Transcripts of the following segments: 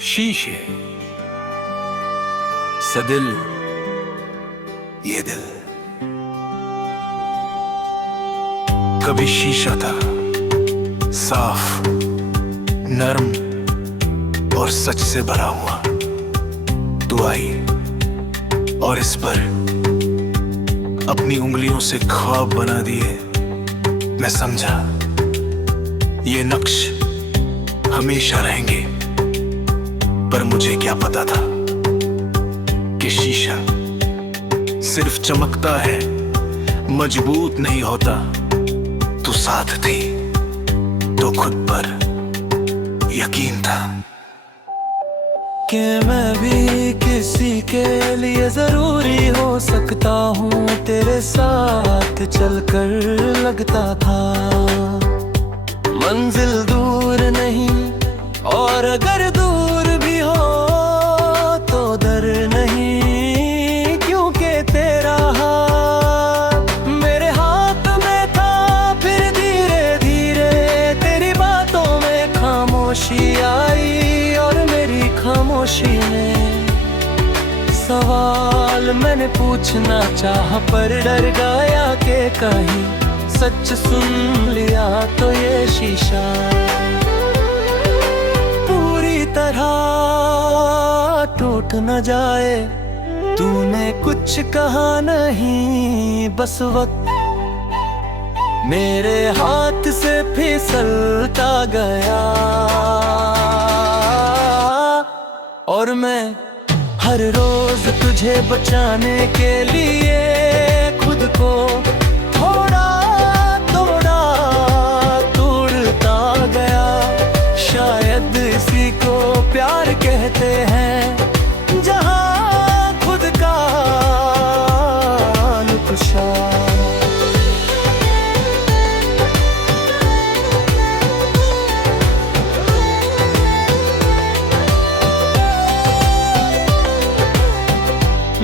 शीशे से दिल, ये दिल कभी शीशा था, साफ, नरम और सच से भरा हुआ। तू आई और इस पर अपनी उंगलियों से ख्वाब बना दिए। मैं समझा ये नक्श हमेशा रहेंगे, पर मुझे क्या पता था कि शीशा सिर्फ चमकता है, मजबूत नहीं होता। तू साथ थी तो खुद पर यकीन था कि मैं भी किसी के लिए जरूरी हो सकता हूँ। तेरे साथ चलकर लगता था मंजिल दूर नहीं, और अगर दूर भी हो तो डर नहीं, क्योंकि तेरा हाथ मेरे हाथ में था। फिर धीरे धीरे तेरी बातों में खामोशी आई, और मेरी खामोशी में सवाल मैंने पूछना चाहा, पर डर गया कि कहीं सच सुन लिया तो ये शीशा पूरी तरह टूट न जाए। तूने कुछ कहा नहीं, बस वक्त मेरे हाथ से फिसलता गया, और मैं हर रोज तुझे बचाने के लिए खुद को थोड़ा थोड़ा तोड़ता गया। शायद इसी को प्यार कहते हैं, जहां खुद का नुक्शा।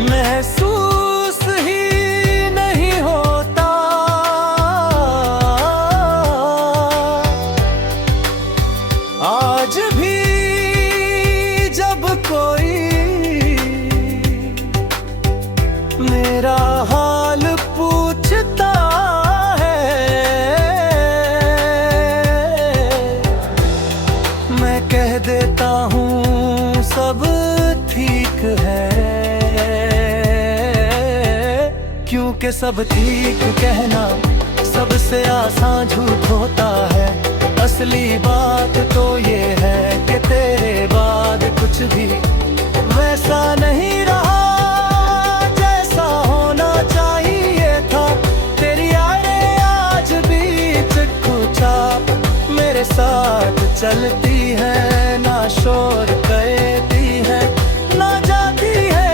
महसूस ही नहीं होता आज भी जब कोई मेरा हाल पूछता है। मैं कह देता हूँ सब ठीक है, क्योंकि सब ठीक कहना सबसे आसान झूठ होता है। असली बात तो ये है कि तेरे बाद कुछ भी वैसा नहीं रहा जैसा होना चाहिए था। तेरी यादें आज भी चुपचाप मेरे साथ चलती है, ना शोर कहती है ना जाती है।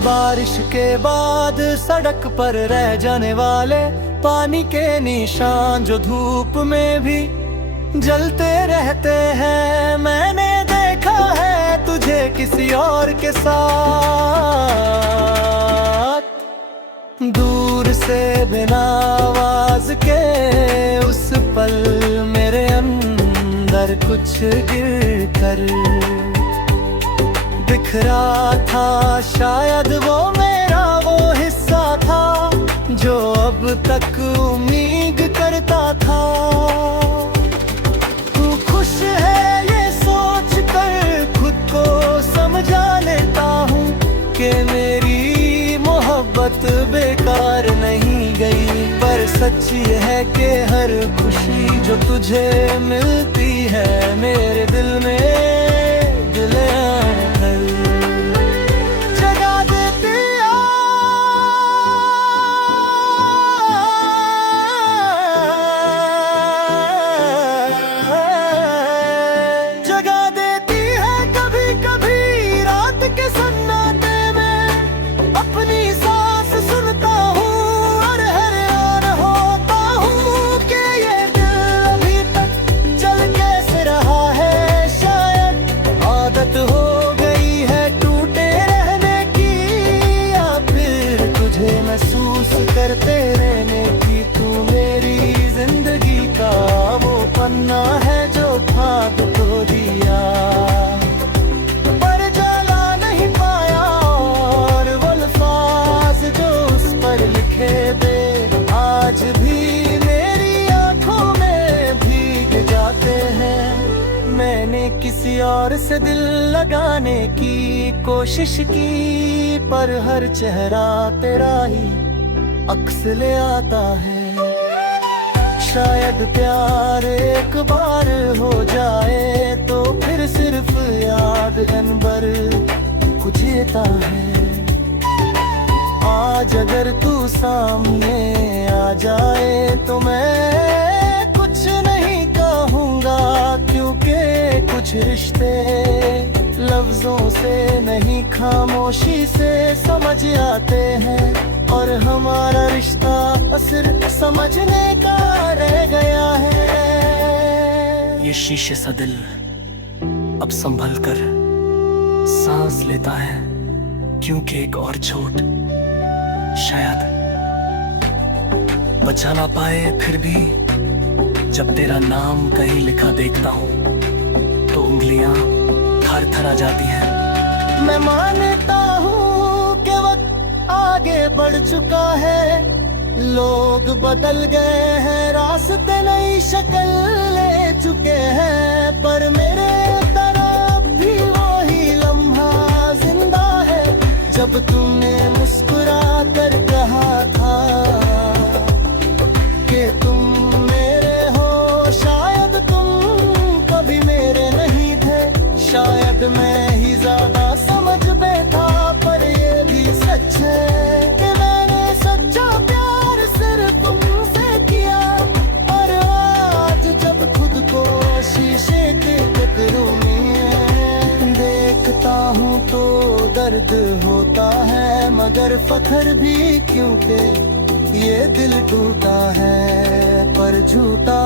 बारिश के बाद सड़क पर रह जाने वाले पानी के निशान, जो धूप में भी जलते रहते हैं। मैंने देखा है तुझे किसी और के साथ, दूर से बिना आवाज के। उस पल मेरे अंदर कुछ गिर कर बिखरा था, शायद वो मेरा वो हिस्सा था जो अब तक उम्मीद करता था। तू खुश है ये सोच कर खुद को समझा लेता हूँ कि मेरी मोहब्बत बेकार नहीं गई। पर सच ये है कि हर खुशी जो तुझे मिलती है मेरे दिल में दिल जगा देती है, जगा देती है कभी कभी रात के सन्नाटे में। अपनी सांस सुनता हूँ और हैरान होता हूँ कि ये दिल अभी तक चल कैसे रहा है। शायद किसी और से दिल लगाने की कोशिश की, पर हर चेहरा तेरा ही अक्स ले आता है। शायद प्यार एक बार हो जाए तो फिर सिर्फ याद अनबर कुचेता है। आज अगर तू सामने आ जाए तो मैं कुछ नहीं कहूँगा, क्योंकि कुछ रिश्ते लफ्जों से नहीं खामोशी से समझ आते हैं, और हमारा रिश्ता सिर्फ समझने का रह गया है। ये शीशे सा दिल अब संभल कर सांस लेता है, क्योंकि एक और चोट शायद बचा ना पाए। फिर भी जब तेरा नाम कहीं लिखा देखता हूँ तो उंगलियां थर थर आ जाती हैं। मैं मानता हूँ कि वक्त आगे बढ़ चुका है, लोग बदल गए हैं, रास्ते नई शक्ल ले चुके हैं, पर मेरे तरफ भी वही लम्हा जिंदा है जब तुमने मुस्कुरा कर कहा था कि तुम मेरे हो। शायद तुम कभी मेरे नहीं थे, शायद मैं ही ज्यादा समझ बैठा, पर ये भी सच है कि मैंने सच्चा प्यार सिर्फ तुमसे किया। और आज जब खुद को शीशे के टकरू में देखता हूँ तो दर्द होता है, मगर फख्र भी, क्योंकि ये दिल टूटा है पर झूठा।